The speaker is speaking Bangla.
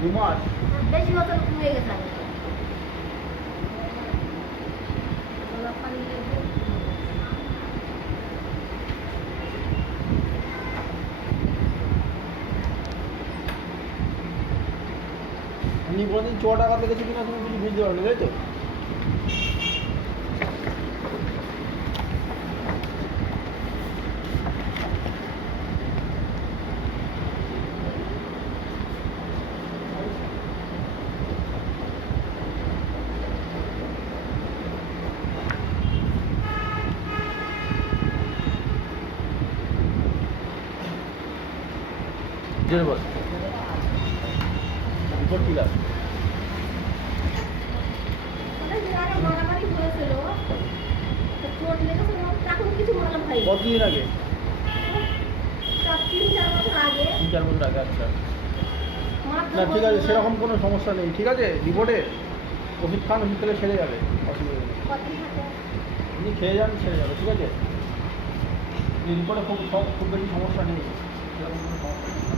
2 মাস বেশি বছর হয়ে গেছে আমি। আপনি কোনোদিন চোর ডাকাত লেগেছে কিনা তুমি কিছু বুঝতে পারবে, তাই তো? রিপোর্ট কি লাগে? মারামারি হয়েছিল, চোট লেগেছিল, এখন কিছু বললাম ভাই। কতদিন আগে? 3-4 বছর আগে। 3-4 বছর আগে, আচ্ছা। না ঠিক আছে, সেরকম কোনো সমস্যা নেই, ঠিক আছে। রিপোর্টে ওষুধ খান, ওষুধ খেলে সেরে যাবে, অসুবিধা নেই। আপনি খেয়ে যান, সেরে যাবে, ঠিক আছে। রিপোর্টে খুব বেশি সমস্যা নেই, সেরকম কোনো সমস্যা নেই।